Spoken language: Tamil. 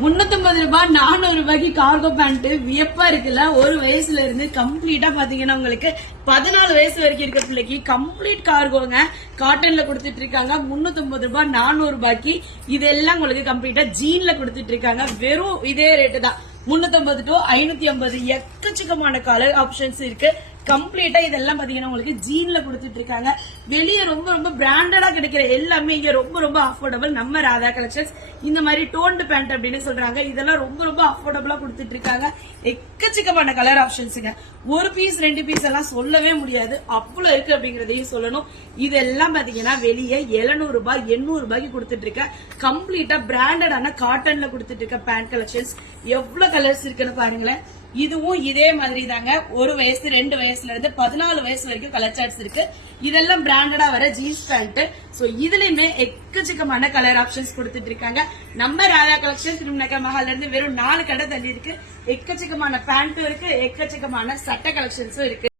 350 ரூபாய் 400 ரூபாய்க்கு கார்கோ பேண்ட் வியப்பா இருக்குல்ல. ஒரு வயசுல இருந்து கம்ப்ளீட்டா பாத்தீங்கன்னா உங்களுக்கு 14 வயசு வரைக்கும் இருக்க பிள்ளைக்கு கம்ப்ளீட் கார்கோங்க காட்டன்ல கொடுத்துட்டு இருக்காங்க. 350 ரூபாய் 400 ரூபாய்க்கு இதெல்லாம் உங்களுக்கு கம்ப்ளீட்டா ஜீன்ல கொடுத்துட்டு இருக்காங்க. வெறும் இதே ரேட்டு தான் 350 to 550. எக்கச்சக்கமான கலர் ஆப்ஷன்ஸ் இருக்கு. கம்ப்ளீட்டா இதெல்லாம் பாத்தீங்கன்னா உங்களுக்கு ஜீன்ல கொடுத்துட்டு இருக்காங்க. வெளியே ரொம்ப ரொம்ப பிராண்டடா கிடைக்கிற எல்லாமே இங்க ரொம்ப ரொம்ப அஃபோர்டபுள். நம்ம ராதா கலெக்ஷன்ஸ் இந்த மாதிரி டோன்டு பேண்ட் அப்படின்னு சொல்றாங்க. இதெல்லாம் ரொம்ப ரொம்ப அஃபோர்டபுளா கொடுத்துட்டு இருக்காங்க. எக்கச்சக்கமான கலர் ஆப்ஷன்ஸுங்க. ஒரு பீஸ் 2 பீஸ் எல்லாம் சொல்லவே முடியாது, அவ்வளவு இருக்கு அப்படிங்கறதையும் சொல்லணும். இதெல்லாம் பாத்தீங்கன்னா வெளியே 700 ரூபாய் 800 ரூபாய்க்கு கொடுத்துட்டு இருக்க கம்ப்ளீட்டா பிராண்டடான காட்டன்ல கொடுத்துட்டு இருக்க பேண்ட் கலெக்ஷன்ஸ். எவ்வளவு கலர்ஸ் இருக்குன்னு பாருங்களேன். இதுவும் இதே மாதிரி தாங்க. 1 வயசு 2 வயசுல இருந்து 14 வயசு வரைக்கும் கலர் சார்ட்ஸ் இருக்கு. இதெல்லாம் பிராண்டடா வர ஜீன்ஸ் பேண்ட். சோ இதுலயுமே எக்கச்சக்கமான கலர் ஆப்ஷன்ஸ் கொடுத்துட்டு இருக்காங்க. நம்ம ராதா கலெக்ஷன் திருமணக்க மஹால்ல இருந்து வெறும் 4 கடை தள்ளி இருக்கு. எக்கச்சக்கமான பேண்ட்டும் இருக்கு, எக்கச்சக்கமான சட்டை கலெக்ஷன்ஸும் இருக்கு.